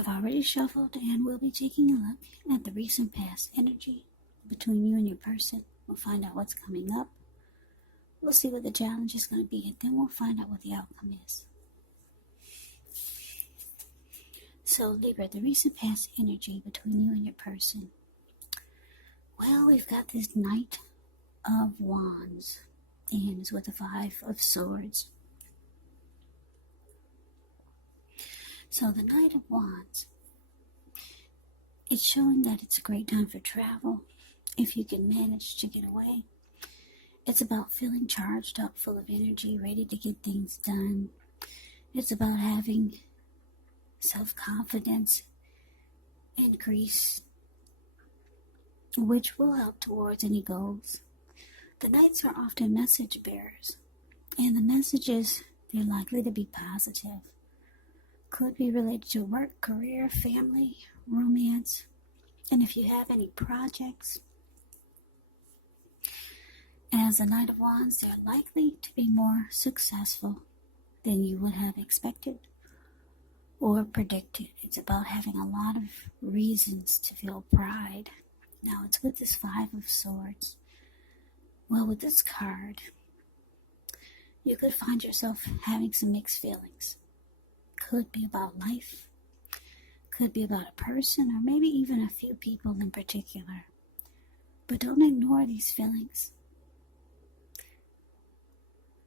I've already shuffled and we'll be taking a look at the recent past energy between you and your person. We'll find out what's coming up. We'll see what the challenge is going to be, and then we'll find out what the outcome is. So, Libra, the recent past energy between you and your person. Well, we've got this Knight of Wands, and it's with the Five of Swords. So, the Knight of Wands, it's showing that it's a great time for travel, if you can manage to get away. It's about feeling charged up, full of energy, ready to get things done. It's about having self-confidence increase, which will help towards any goals. The Knights are often message bearers, and the messages, they're likely to be positive. Could be related to work, career, family, romance, and if you have any projects. As a Knight of Wands, they're likely to be more successful than you would have expected or predicted. It's about having a lot of reasons to feel pride. Now, it's with this Five of Swords. Well, with this card, you could find yourself having some mixed feelings. Could be about life, could be about a person, or maybe even a few people in particular. But don't ignore these feelings.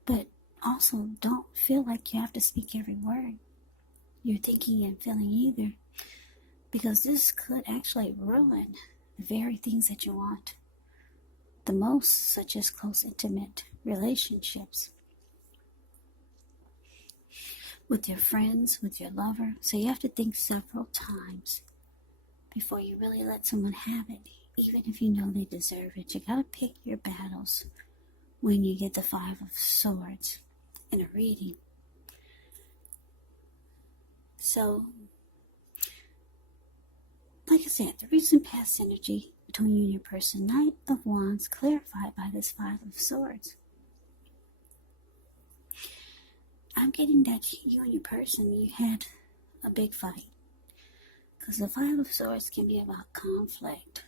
But also don't feel like you have to speak every word you're thinking and feeling either, because this could actually ruin the very things that you want the most, such as close, intimate relationships with your friends, with your lover. So you have to think several times before you really let someone have it, even if you know they deserve it. You gotta pick your battles when you get the Five of Swords in a reading. So, like I said, the recent past energy between you and your person, Knight of Wands, clarified by this Five of Swords. I'm getting that you and your person, you had a big fight. Because the Five of Swords can be about conflict.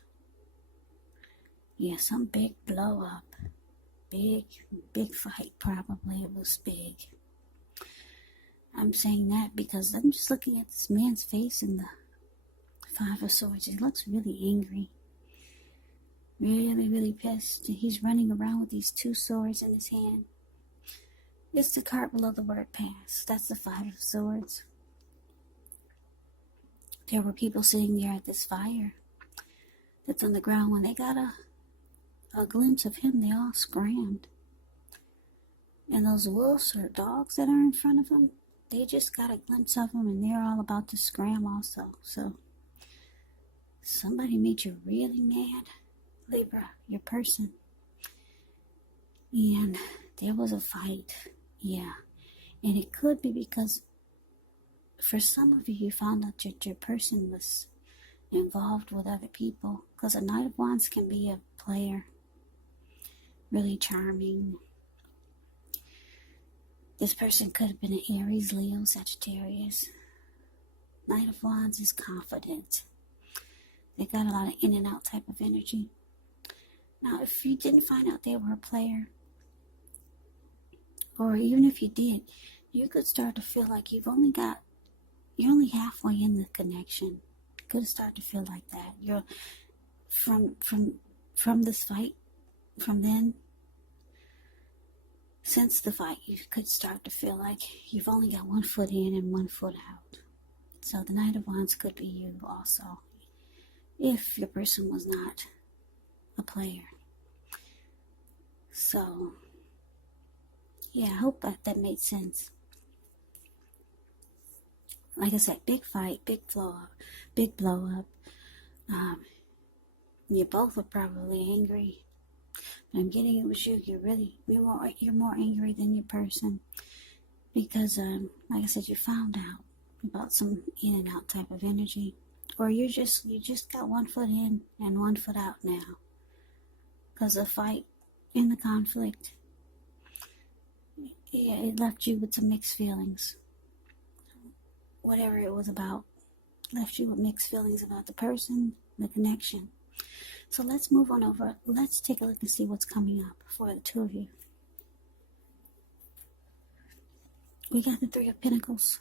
Yeah, some big blow up. Big fight, probably. It was big. I'm saying that because I'm just looking at this man's face in the Five of Swords. He looks really angry. Really pissed. He's running around with these two swords in his hand. It's the card below the word past. That's the Five of Swords. There were people sitting there at this fire that's on the ground. When they got a glimpse of him, they all scrammed. And those wolves or dogs that are in front of him, they just got a glimpse of him and they're all about to scram also. So, somebody made you really mad, Libra, your person. And there was a fight, yeah. And it could be because for some of you, you found out that your person was involved with other people. Because a Knight of Wands can be a player, really charming. This person could have been an Aries, Leo, Sagittarius. Knight of Wands is confident. They got a lot of in and out type of energy. Now, if you didn't find out they were a player, or even if you did, you could start to feel like you're only halfway in the connection. You could start to feel like that. You're from this fight, from then, since the fight, you could start to feel like you've only got 1 foot in and 1 foot out. So the Knight of Wands could be you also, if your person was not a player. So, yeah, I hope that made sense. Like I said, big fight, big blow up. You both were probably angry. But I'm getting it was you. You're more angry than your person. Because, like I said, you found out about some in and out type of energy. Or you just got 1 foot in and 1 foot out now. Because the fight and the conflict, yeah, it left you with some mixed feelings. Whatever it was about. left you with mixed feelings about the person, the connection. So let's move on over. Let's take a look and see what's coming up for the two of you. We got the Three of Pentacles,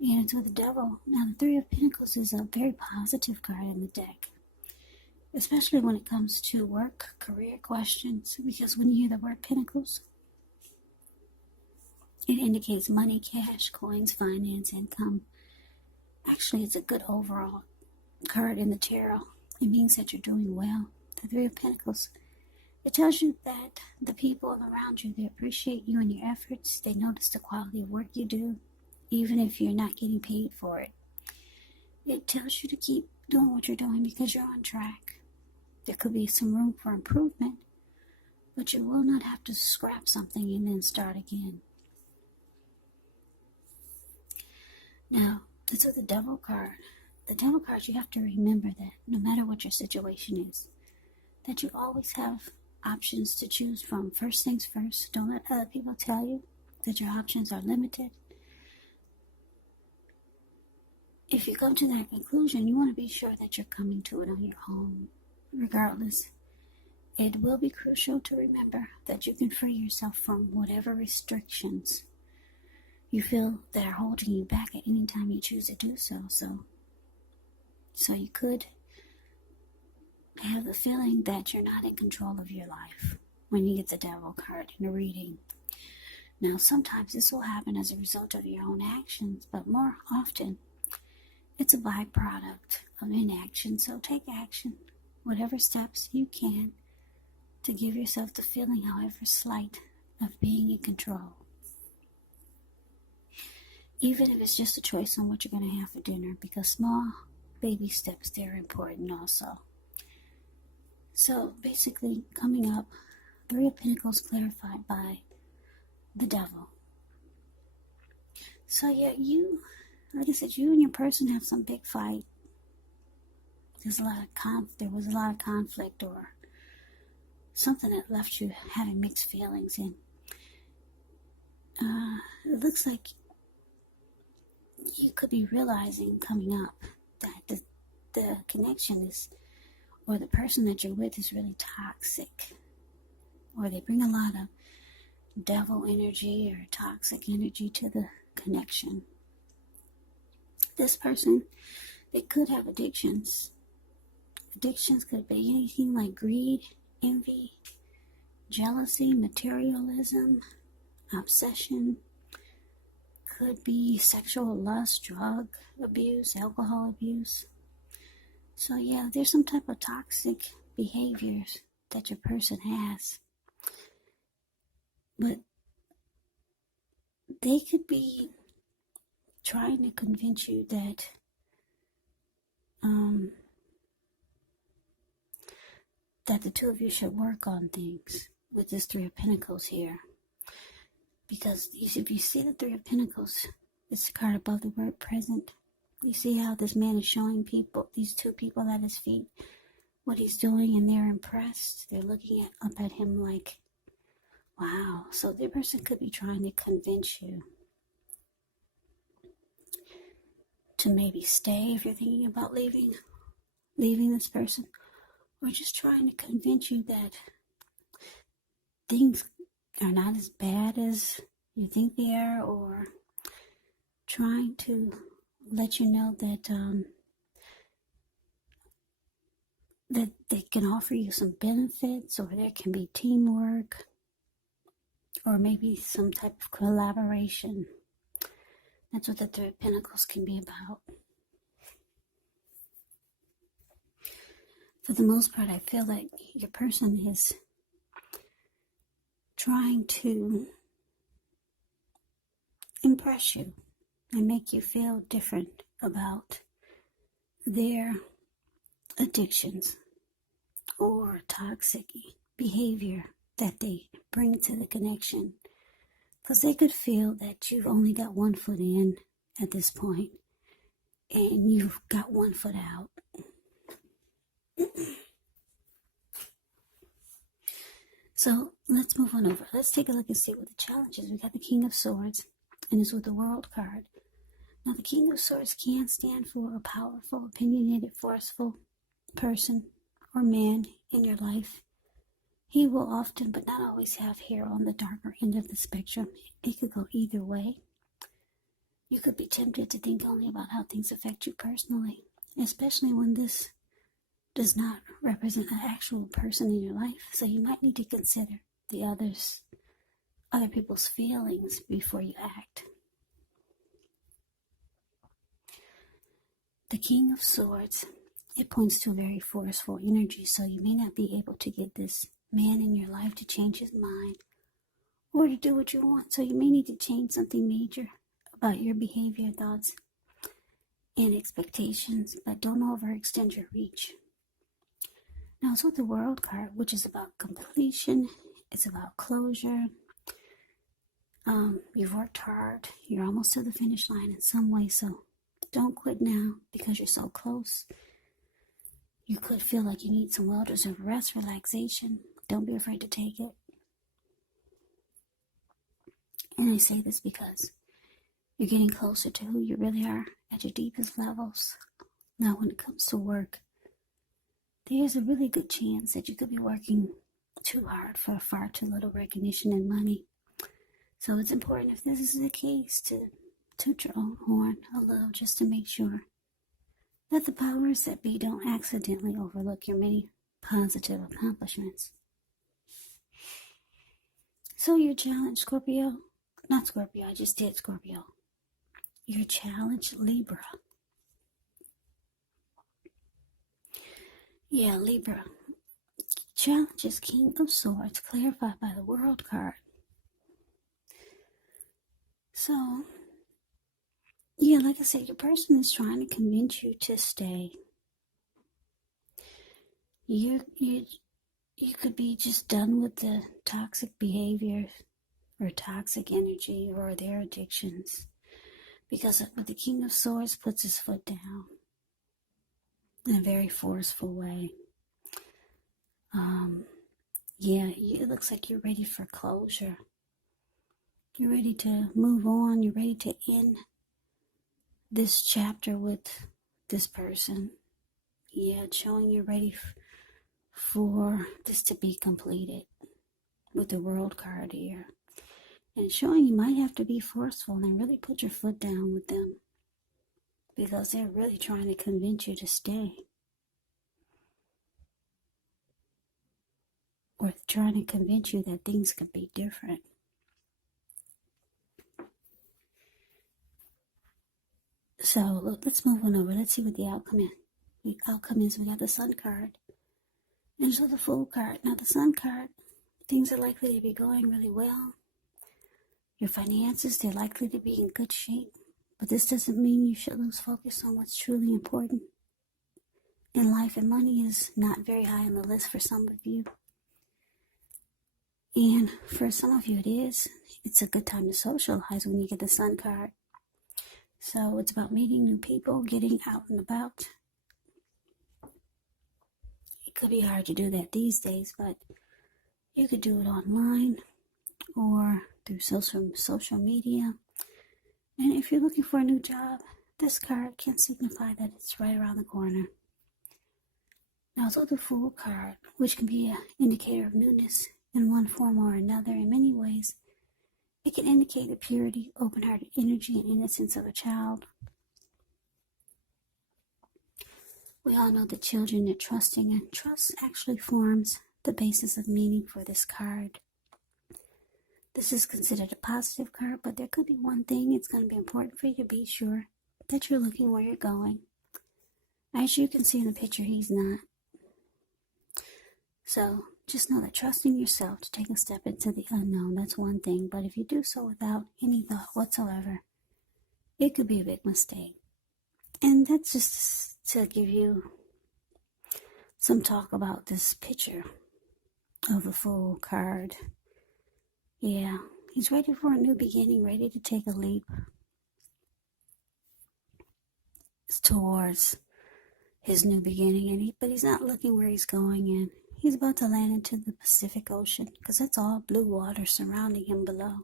and it's with the Devil. Now, the Three of Pentacles is a very positive card in the deck, especially when it comes to work, career questions, because when you hear the word Pentacles, it indicates money, cash, coins, finance, income. Actually, it's a good overall card in the tarot. It means that you're doing well. The Three of Pentacles, it tells you that the people around you, they appreciate you and your efforts. They notice the quality of work you do, even if you're not getting paid for it. It tells you to keep doing what you're doing because you're on track. There could be some room for improvement, but you will not have to scrap something and then start again. Now, it's with the Devil card. The Devil card, you have to remember that no matter what your situation is, that you always have options to choose from. First things first, don't let other people tell you that your options are limited. If you come to that conclusion, you want to be sure that you're coming to it on your own. Regardless, it will be crucial to remember that you can free yourself from whatever restrictions you feel that are holding you back at any time you choose to do so. So you could have the feeling that you're not in control of your life when you get the Devil card in a reading. Now, sometimes this will happen as a result of your own actions, but more often, it's a byproduct of inaction. So take action, whatever steps you can, to give yourself the feeling, however slight, of being in control. Even if it's just a choice on what you're going to have for dinner, because small baby steps, they're important also. So basically, coming up, Three of Pentacles clarified by the Devil. So yeah, like I said, you and your person have some big fight. There was a lot of conflict, or something that left you having mixed feelings. And it looks like you could be realizing coming up that the connection is, or the person that you're with is really toxic, or they bring a lot of devil energy or toxic energy to the connection. This person, they could have addictions. Addictions could be anything like greed, envy, jealousy, materialism, obsession. Could be sexual lust, drug abuse, alcohol abuse. So yeah, there's some type of toxic behaviors that your person has. But they could be trying to convince you that that the two of you should work on things with this Three of Pentacles here. Because if you see the Three of Pentacles, it's the card above the word present. You see how this man is showing people, these two people at his feet, what he's doing, and they're impressed. They're looking up at him like, wow. So the person could be trying to convince you to maybe stay if you're thinking about leaving this person, or just trying to convince you that things are not as bad as you think they are, or trying to let you know that that they can offer you some benefits, or there can be teamwork, or maybe some type of collaboration. That's what the Three of Pentacles can be about. For the most part, I feel like your person is trying to impress you and make you feel different about their addictions or toxic behavior that they bring to the connection. Because they could feel that you've only got one foot in at this point, and you've got one foot out. So let's move on over. Let's take a look and see what the challenge is. We got the King of Swords, and it's with the World card. Now, the King of Swords can stand for a powerful, opinionated, forceful person or man in your life. He will often, but not always, have hair on the darker end of the spectrum. It could go either way. You could be tempted to think only about how things affect you personally, especially when this does not represent an actual person in your life. So you might need to consider the other people's feelings before you act. The King of Swords, it points to a very forceful energy, so you may not be able to get this man in your life to change his mind or to do what you want. So you may need to change something major about your behavior, thoughts, and expectations, but don't overextend your reach. Now, it's with the World card, which is about completion. It's about closure. You've worked hard. You're almost to the finish line in some way, so don't quit now because you're so close. You could feel like you need some well-deserved rest, relaxation. Don't be afraid to take it. And I say this because you're getting closer to who you really are at your deepest levels. Now, when it comes to work, there's a really good chance that you could be working too hard for far too little recognition and money. So it's important, if this is the case, to toot your own horn a little just to make sure that the powers that be don't accidentally overlook your many positive accomplishments. So your challenge, Scorpio, not Scorpio, I just did Scorpio. Your challenge, Libra. Yeah, Libra. Challenge is King of Swords, clarified by the World card. So, yeah, like I said, your person is trying to convince you to stay. You could be just done with the toxic behavior or toxic energy or their addictions, because the King of Swords puts his foot down in a very forceful way. It looks like you're ready for closure. You're ready to move on. You're ready to end this chapter with this person. Yeah, it's showing you're ready for this to be completed with the World card here. And it's showing you might have to be forceful and really put your foot down with them, because they're really trying to convince you to stay. Or trying to convince you that things could be different. So let's move on over. Let's see what the outcome is. The outcome is we got the Sun card. And so the Fool card. Now the Sun card, things are likely to be going really well. Your finances, they're likely to be in good shape. But this doesn't mean you should lose focus on what's truly important in life. And money is not very high on the list for some of you. And for some of you it is. It's a good time to socialize when you get the Sun card. So it's about meeting new people, getting out and about. It could be hard to do that these days, but you could do it online or through social media. And if you're looking for a new job, this card can signify that it's right around the corner. Now, it's the Fool card, which can be an indicator of newness in one form or another. In many ways, it can indicate the purity, open-hearted energy, and innocence of a child. We all know that children are trusting, and trust actually forms the basis of meaning for this card. This is considered a positive card, but there could be one thing. It's going to be important for you to be sure that you're looking where you're going. As you can see in the picture, he's not. So just know that trusting yourself to take a step into the unknown, that's one thing. But if you do so without any thought whatsoever, it could be a big mistake. And that's just to give you some talk about this picture of the Fool card. Yeah, he's ready for a new beginning, ready to take a leap towards his new beginning. But he's not looking where he's going, and he's about to land into the Pacific Ocean, because that's all blue water surrounding him below.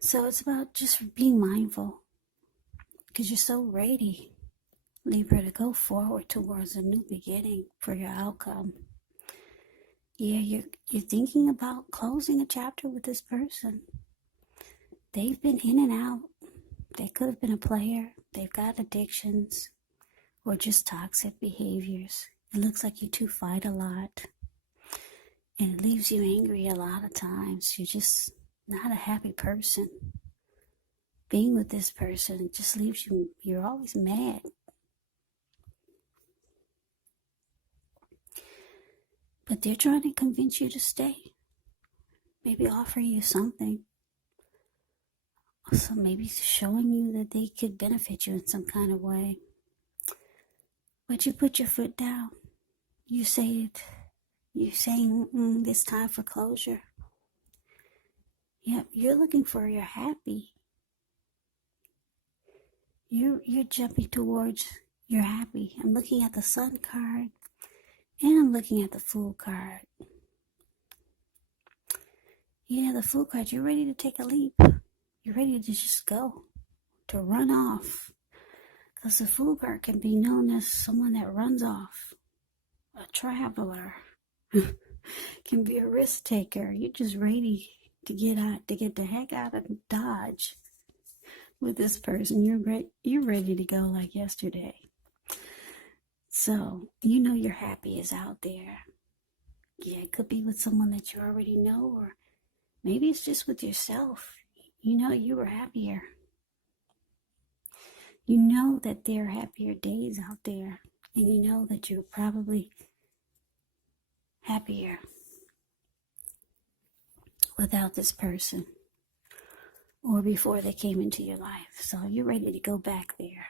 So it's about just being mindful because you're so ready, Libra, to go forward towards a new beginning for your outcome. Yeah, you're thinking about closing a chapter with this person. They've been in and out. They could have been a player. They've got addictions or just toxic behaviors. It looks like you two fight a lot. And it leaves you angry a lot of times. You're just not a happy person. Being with this person just leaves you, you're always mad. But they're trying to convince you to stay. Maybe offer you something. So maybe showing you that they could benefit you in some kind of way. But you put your foot down. You say it. You're saying it's time for closure. Yep, you're looking for your happy. You're jumping towards your happy. I'm looking at the Sun card and I'm looking at the Fool card. Yeah, the Fool card, you're ready to take a leap. You're ready to just go, to run off. Because the Fool card can be known as someone that runs off, a traveler. Can be a risk taker. You're just ready to get the heck out of Dodge with this person. You're ready to go like yesterday. So you know your happy is out there. Yeah, it could be with someone that you already know, or maybe it's just with yourself. You know you were happier. You know that there are happier days out there, and you know that you're probably happier without this person or before they came into your life. So you're ready to go back there.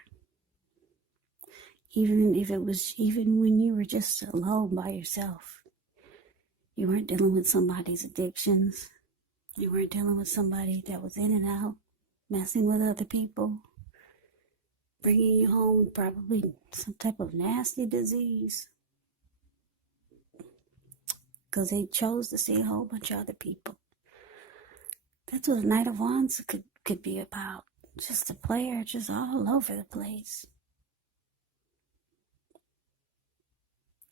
Even when you were just alone by yourself. You weren't dealing with somebody's addictions. You weren't dealing with somebody that was in and out, messing with other people, bringing you home probably some type of nasty disease. Because they chose to see a whole bunch of other people. That's what a Knight of Wands could be about. Just a player, just all over the place.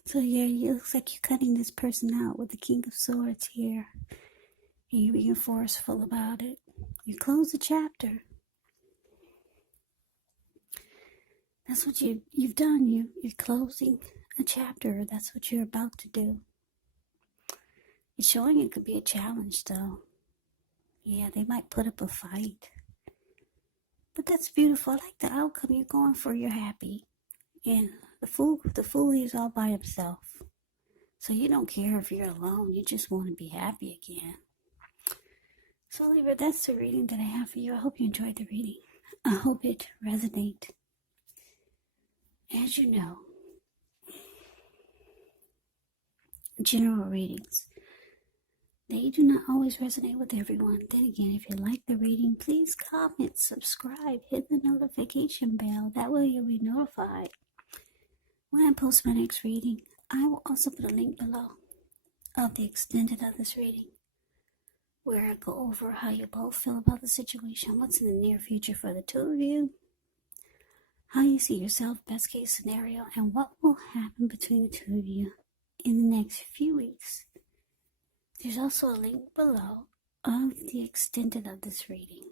So yeah, it looks like you're cutting this person out with the King of Swords here. And you're being forceful about it. You close the chapter. That's what you've done. You're closing a chapter. That's what you're about to do. It's showing it could be a challenge, though. Yeah, they might put up a fight. But that's beautiful. I like the outcome you're going for. You're happy. And the fool is all by himself. So you don't care if you're alone. You just want to be happy again. So Libra, that's the reading that I have for you. I hope you enjoyed the reading. I hope it resonates. As you know, general readings, they do not always resonate with everyone. Then again, if you like the reading, please comment, subscribe, hit the notification bell. That way you'll be notified when I post my next reading. I will also put a link below of the extended of this reading, where I go over how you both feel about the situation, what's in the near future for the two of you, how you see yourself, best case scenario, and what will happen between the two of you in the next few weeks. There's also a link below of the extended of this reading,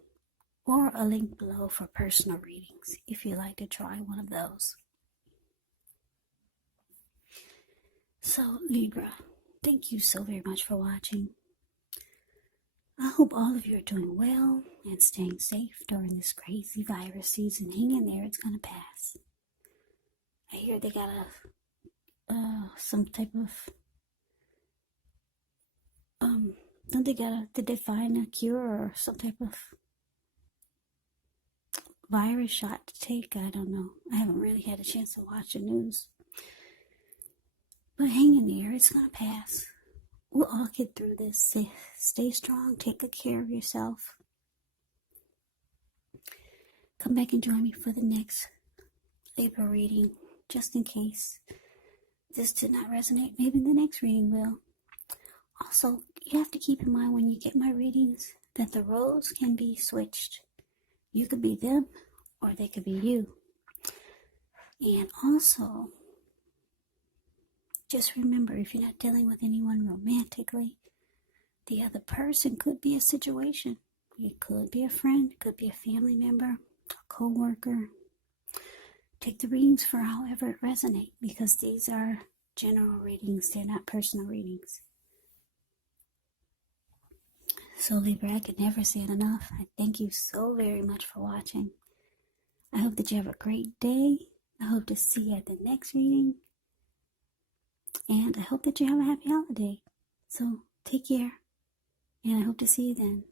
or a link below for personal readings if you'd like to try one of those. So Libra, thank you so very much for watching. I hope all of you are doing well and staying safe during this crazy virus season. Hang in there, it's gonna pass. I hear they got some type of did they find a cure or some type of virus shot to take? I don't know. I haven't really had a chance to watch the news. But hang in there, it's gonna pass. We'll all get through this. Stay strong, take good care of yourself. Come back and join me for the next Libra reading, just in case this did not resonate. Maybe the next reading will. Also, you have to keep in mind when you get my readings that the roles can be switched. You could be them, or they could be you. And also, just remember, if you're not dealing with anyone romantically, the other person could be a situation. It could be a friend, it could be a family member, a co-worker. Take the readings for however it resonates, because these are general readings, they're not personal readings. So Libra, I could never say it enough. I thank you so very much for watching. I hope that you have a great day. I hope to see you at the next reading. And I hope that you have a happy holiday. So take care. And I hope to see you then.